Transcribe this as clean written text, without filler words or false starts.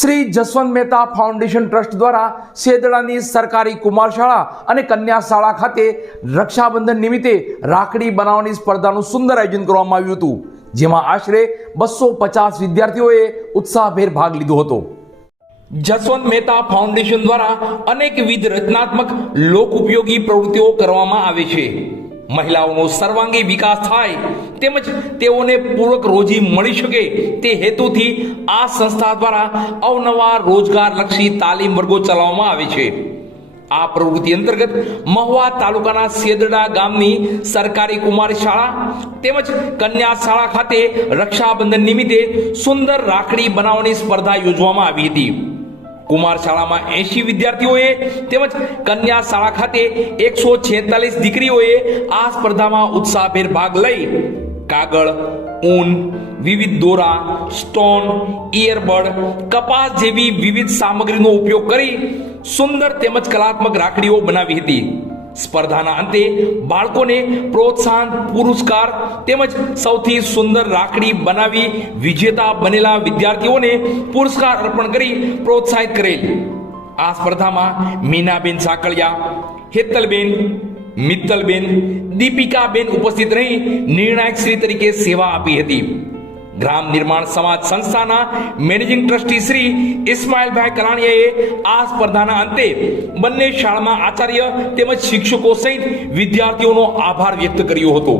Shri Jaswant Mehta foundation trust દ્વારા સેદડાની સરકારી કુમાર શાળા અને કન્યા શાળા ખાતે રક્ષાબંધન નિમિત્તે રાખડી બનાવવાની સ્પર્ધાનું સુંદર આયોજન કરવામાં આવ્યું હતું, જેમાં આશરે 250 વિદ્યાર્થીઓએ ઉત્સાહભેર ભાગ લીધો હતો. જસવંત મહેતા ફાઉન્ડેશન દ્વારા અનેકવિધ રચનાત્મક લોક ઉપયોગી પ્રવૃત્તિઓ કરવામાં આવે છે. મહિલાઓનો સર્વાંગી વિકાસ થાય તેમજ તેઓને પૂરક રોજી મળી શકે તે હેતુથી આ સંસ્થા દ્વારા અવનવા રોજગારલક્ષી તાલીમ વર્ગો ચલાવવામાં આવે છે. આ પ્રવૃત્તિ અંતર્ગત મહુવા તાલુકાના સેદડા ગામની સરકારી કુમાર શાળા તેમજ કન્યા શાળા ખાતે રક્ષાબંધન નિમિત્તે સુંદર રાખડી બનાવવાની સ્પર્ધા યોજવામાં આવી હતી. કુમાર શાળામાં 80 વિદ્યાર્થીઓએ તેમજ કન્યા શાળા ખાતે 146 દીકરીઓએ આ સ્પર્ધામાં ઉત્સાહભેર ભાગ લઈ કાગળ, ઊન, વિવિધ દોરા, સ્ટોન, ઇયરબડ, કપાસ જેવી વિવિધ સામગ્રીનો ઉપયોગ કરી સુંદર તેમજ કલાત્મક રાખડીઓ બનાવી હતી. સ્પર્ધાના અંતે બાળકોને પ્રોત્સાહન પુરસ્કાર તેમજ સૌથી સુંદર રાખડી બનાવી વિજેતા બનેલા વિદ્યાર્થીઓને પુરસ્કાર અર્પણ કરી પ્રોત્સાહિત કરેલ. આ સ્પર્ધામાં મીનાબેન સાકળિયા, હેતલબેન, મિત્તલબેન, દીપિકાબેન ઉપસ્થિત રહી નિર્ણાયક શ્રી તરીકે સેવા આપી હતી. ગ્રામ નિર્માણ સમાજ સંસ્થાના મેનેજિંગ ટ્રસ્ટી શ્રી ઇસ્માઇલભાઈ કલાણીયાએ આ સ્પર્ધાના અંતે બંને શાળામાં આચાર્ય તેમજ શિક્ષકો સહિત વિદ્યાર્થીઓનો આભાર વ્યક્ત કર્યો હતો.